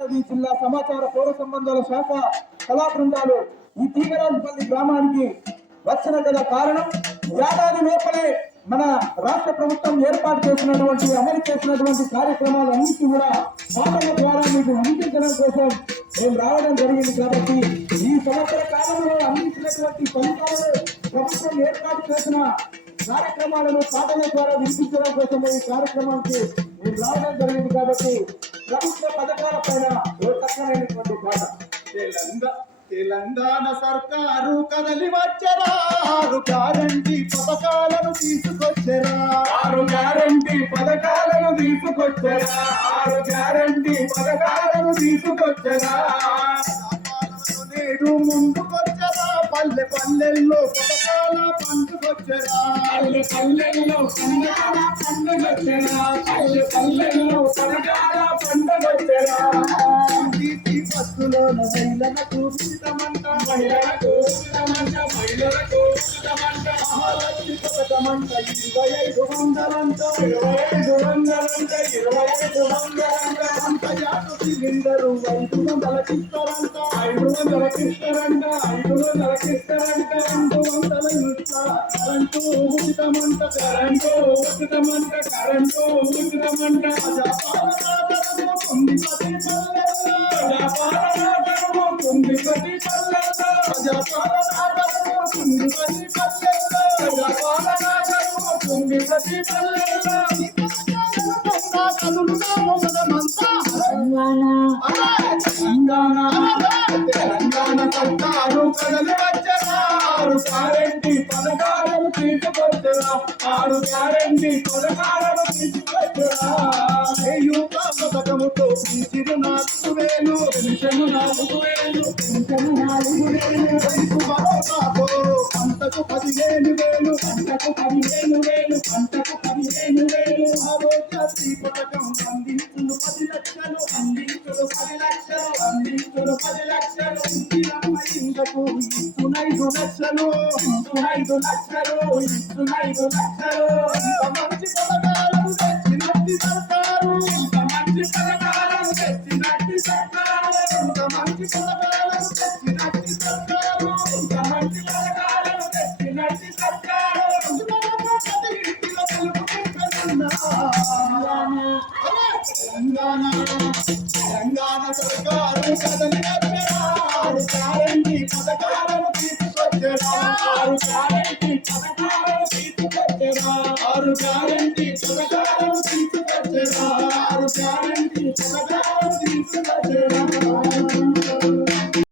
జిల్లా సమాచార పౌర సంబంధాల శాఖ కళా బృందాలు ఈ తీగరాజుపల్లి గ్రామానికి వచ్చిన గల కారణం ఏడాది లోపలే మన రాష్ట్ర ప్రభుత్వం ఏర్పాటు చేసినటువంటి అమలు చేసినటువంటి కార్యక్రమాలన్నింటినీ కూడా పాటల ద్వారా మీకు అందించడం కోసం మేము రావడం జరిగింది. కాబట్టి ఈ సంవత్సర కాలంలో అందించినటువంటి ఫలితాలను ప్రభుత్వం ఏర్పాటు చేసిన కార్యక్రమాలను పాటల ద్వారా వినిపించడం కోసం ఈ కార్యక్రమానికి మేము రావడం జరిగింది. కాబట్టి ప్రభుత్వ పథకాల పైన చక్కనైనటువంటి పాట తెలంగాణ సర్కారు కదలి వచ్చరా, 6 గ్యారంటీ పథకాలను తీసుకొచ్చరా, 6 గ్యారంటీ పథకాలను తీసుకొచ్చరా, 6 గ్యారంటీ పథకాలను తీసుకొచ్చరా, నేడు ముందుకొచ్చరా, పల్లె పల్లెల్లో పథకాల పండుకొచ్చరా, పల్లె పల్లెల్లో పథకాల పండుగొచ్చరా, పల్లె పల్లెల్లో పథకాల పండుగొచ్చరా, బస్సులో మహిళలకు ఉచితమంట, మహిళలకు ఉచితమంట, మహిళలకు ఉచితమంట, మహాలక్ష్మి పథకమంట 2500 2500 2500 అంతర్జాతీయ సిలిండరు 500 ఇస్తారంట, 500 ఇస్తారంట, 500 ఇస్తారంట, 200 కరెంటు ఉచితమంట, కరెంటు ఉచితమంట, కరెంటు ఉచితమంట, ప్రజాపాలన ప్రతి పల్లెల్లో, ప్రజాపాలన ప్రతి పల్లెల్లో, ప్రజాపాలన ప్రతి పల్లెల్లో, తెలంగాణ సర్కారు కదలి వచ్చరా, 6 గ్యారంటీ పథకాలను తీసుకొచ్చరా, 6 గ్యారంటీ పథకాలను తీసుకొచ్చరా, పథకముతో పింఛను 4000, పెన్షన్ 4000, పెన్షన్ 4000, రైతు భరోసాతో పంటకు 15,000, పంటకు 15,000, పంటకు 15,000, ఆరోగ్యశ్రీ పథకం అందించును 10 లక్షలు, అందించుడు 10 లక్షలు, అందించుడు 10 లక్షలు, ఇంతకు ఇస్తున్న 5 లక్షలు, 5 లక్షలు, 5 లక్షలు, మంచి పథకాలను తెచ్చినట్టి సర్కారు, మంచి పథకాలను తెచ్చినట్టి సర్కారు, మంచి పథకాలను తెచ్చినట్టి సర్కారు, మంచి పథకాలను తెచ్చినట్టి సర్కారు, తెలంగాణ సర్కారు కదలి వచ్చరా, 6 గ్యారంటీ పథకాలను తీసుకొచ్చరా, 6 గ్యారంటీ పథకాలను తీసుకొచ్చరా, 6 గ్యారంటీ పథకాలను తీసుకొచ్చరా, 6 గ్యారంటీ పథకాలను తీసుకొచ్చరా.